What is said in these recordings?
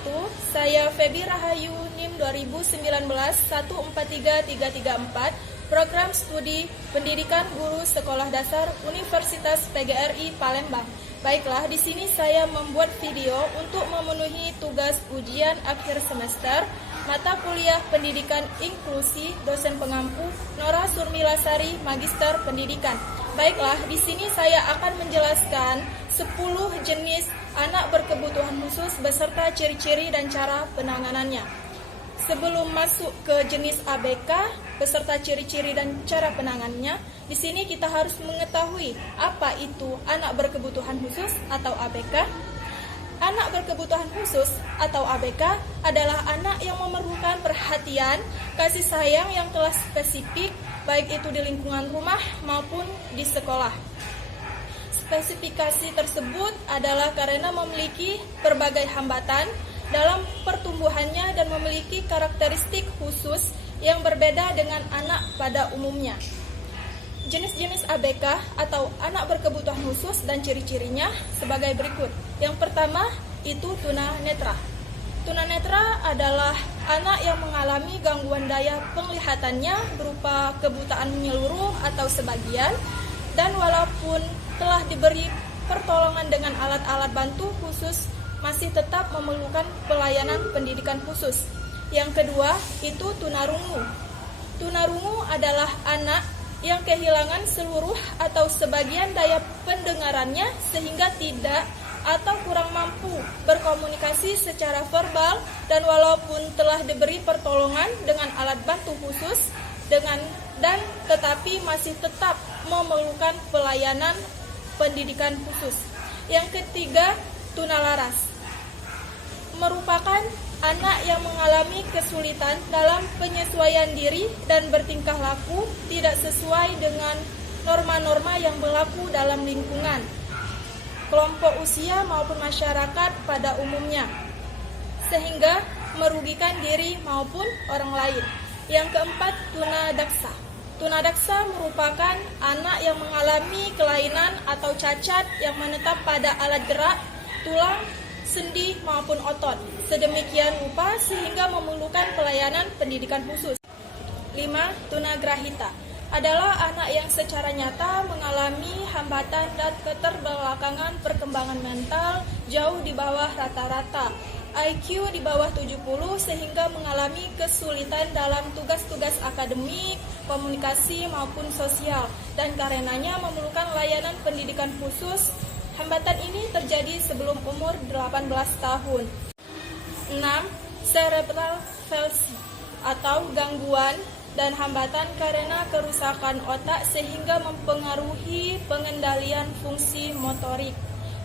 wabarakatuh. Saya Febi Rahayu, NIM 2019-143334, Program Studi Pendidikan Guru Sekolah Dasar Universitas PGRI Palembang. Baiklah, di sini saya membuat video untuk memenuhi tugas ujian akhir semester mata kuliah Pendidikan Inklusi dosen pengampu Nora Surmilasari, Magister Pendidikan. Baiklah, di sini saya akan menjelaskan 10 jenis anak berkebutuhan khusus beserta ciri-ciri dan cara penanganannya. Sebelum masuk ke jenis ABK beserta ciri-ciri dan cara penanganannya, di sini kita harus mengetahui apa itu anak berkebutuhan khusus atau ABK. Anak berkebutuhan khusus atau ABK adalah anak yang memerlukan perhatian, kasih sayang yang telah spesifik, baik itu di lingkungan rumah maupun di sekolah. Spesifikasi tersebut adalah karena memiliki berbagai hambatan dalam pertumbuhannya dan memiliki karakteristik khusus yang berbeda dengan anak pada umumnya. Jenis-jenis ABK atau anak berkebutuhan khusus dan ciri-cirinya sebagai berikut. Yang pertama itu tunanetra. Tunanetra adalah anak yang mengalami gangguan daya penglihatannya berupa kebutaan menyeluruh atau sebagian, dan walaupun telah diberi pertolongan dengan alat-alat bantu khusus, masih tetap memerlukan pelayanan pendidikan khusus. Yang kedua itu tunarungu. Tunarungu adalah anak yang kehilangan seluruh atau sebagian daya pendengarannya sehingga tidak atau kurang mampu berkomunikasi secara verbal, dan walaupun telah diberi pertolongan dengan alat bantu khusus tetapi masih tetap memerlukan pelayanan pendidikan khusus. Yang ketiga, tunalaras merupakan anak yang mengalami kesulitan dalam penyesuaian diri dan bertingkah laku tidak sesuai dengan norma-norma yang berlaku dalam lingkungan, kelompok usia maupun masyarakat pada umumnya, sehingga merugikan diri maupun orang lain. Yang keempat, tunadaksa. Tunadaksa merupakan anak yang mengalami kelainan atau cacat yang menetap pada alat gerak, tulang, sendi maupun otot, sedemikian rupa sehingga memerlukan pelayanan pendidikan khusus. 5. Tunagrahita adalah anak yang secara nyata mengalami hambatan dan keterbelakangan perkembangan mental jauh di bawah rata-rata, IQ di bawah 70, sehingga mengalami kesulitan dalam tugas-tugas akademik, komunikasi maupun sosial, dan karenanya memerlukan layanan pendidikan khusus. Hambatan ini terjadi sebelum umur 18 tahun. 6. Cerebral palsy atau gangguan dan hambatan karena kerusakan otak sehingga mempengaruhi pengendalian fungsi motorik.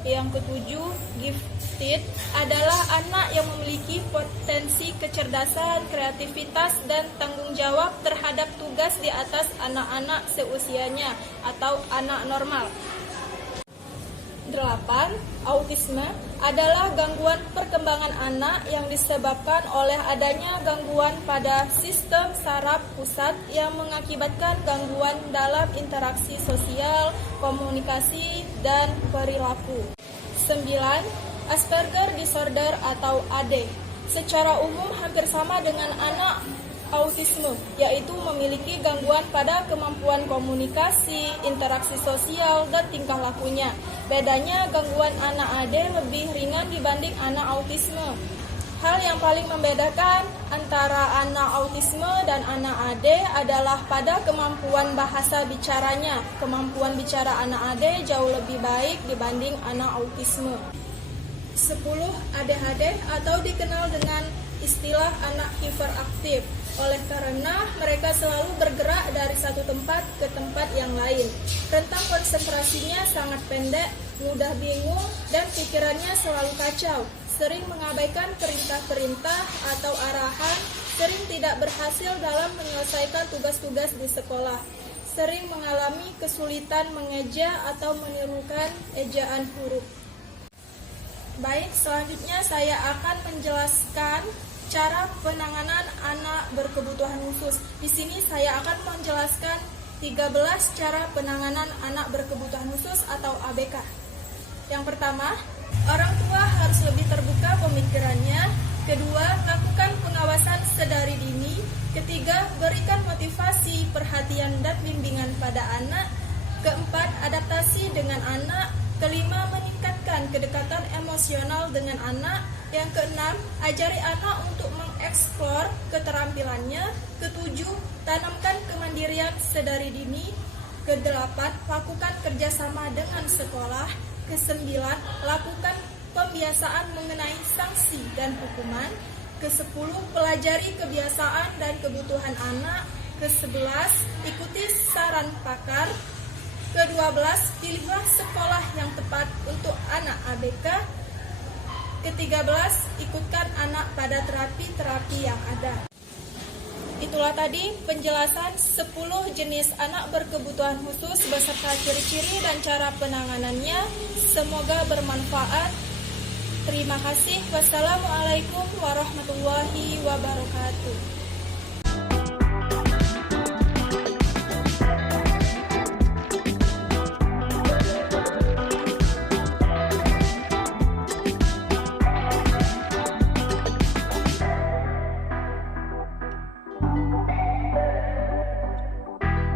Yang ketujuh, gifted adalah anak yang memiliki potensi kecerdasan, kreativitas, dan tanggung jawab terhadap tugas di atas anak-anak seusianya atau anak normal. 8. Autisme adalah gangguan perkembangan anak yang disebabkan oleh adanya gangguan pada sistem saraf pusat yang mengakibatkan gangguan dalam interaksi sosial, komunikasi, dan perilaku. 9. Asperger disorder atau AD secara umum hampir sama dengan anak autisme, yaitu memiliki gangguan pada kemampuan komunikasi, interaksi sosial, dan tingkah lakunya. Bedanya, gangguan anak AD lebih ringan dibanding anak autisme. Hal yang paling membedakan antara anak autisme dan anak AD adalah pada kemampuan bahasa bicaranya. Kemampuan bicara anak AD jauh lebih baik dibanding anak autisme. 10. ADHD atau dikenal dengan istilah anak hiperaktif, oleh karena mereka selalu bergerak dari satu tempat ke tempat yang lain. Rentang konsentrasinya sangat pendek, mudah bingung, dan pikirannya selalu kacau, sering mengabaikan perintah-perintah atau arahan, sering tidak berhasil dalam menyelesaikan tugas-tugas di sekolah, sering mengalami kesulitan mengeja atau menirukan ejaan huruf. Baik, selanjutnya saya akan menjelaskan cara penanganan anak berkebutuhan khusus. Di sini saya akan menjelaskan 13 cara penanganan anak berkebutuhan khusus atau ABK. Yang pertama, orang tua harus lebih terbuka pemikirannya Kedua, lakukan pengawasan sedari dini. Ketiga, berikan motivasi, perhatian, dan bimbingan pada anak. Keempat, adaptasi dengan anak. Kelima, meningkatkan kedekatan emosional dengan anak. Yang keenam, ajari anak untuk mengeksplor keterampilannya. Ketujuh, tanamkan kemandirian sedari dini. Kedelapan, lakukan kerjasama dengan sekolah. Kesembilan, lakukan pembiasaan mengenai sanksi dan hukuman. Kesepuluh, pelajari kebiasaan dan kebutuhan anak. Kesebelas, ikuti saran pakar. Ke-12, pilihlah sekolah yang tepat untuk anak ABK. Ke-13, ikutkan anak pada terapi-terapi yang ada. Itulah tadi penjelasan 10 jenis anak berkebutuhan khusus beserta ciri-ciri dan cara penanganannya. Semoga bermanfaat. Terima kasih. Wassalamualaikum warahmatullahi wabarakatuh.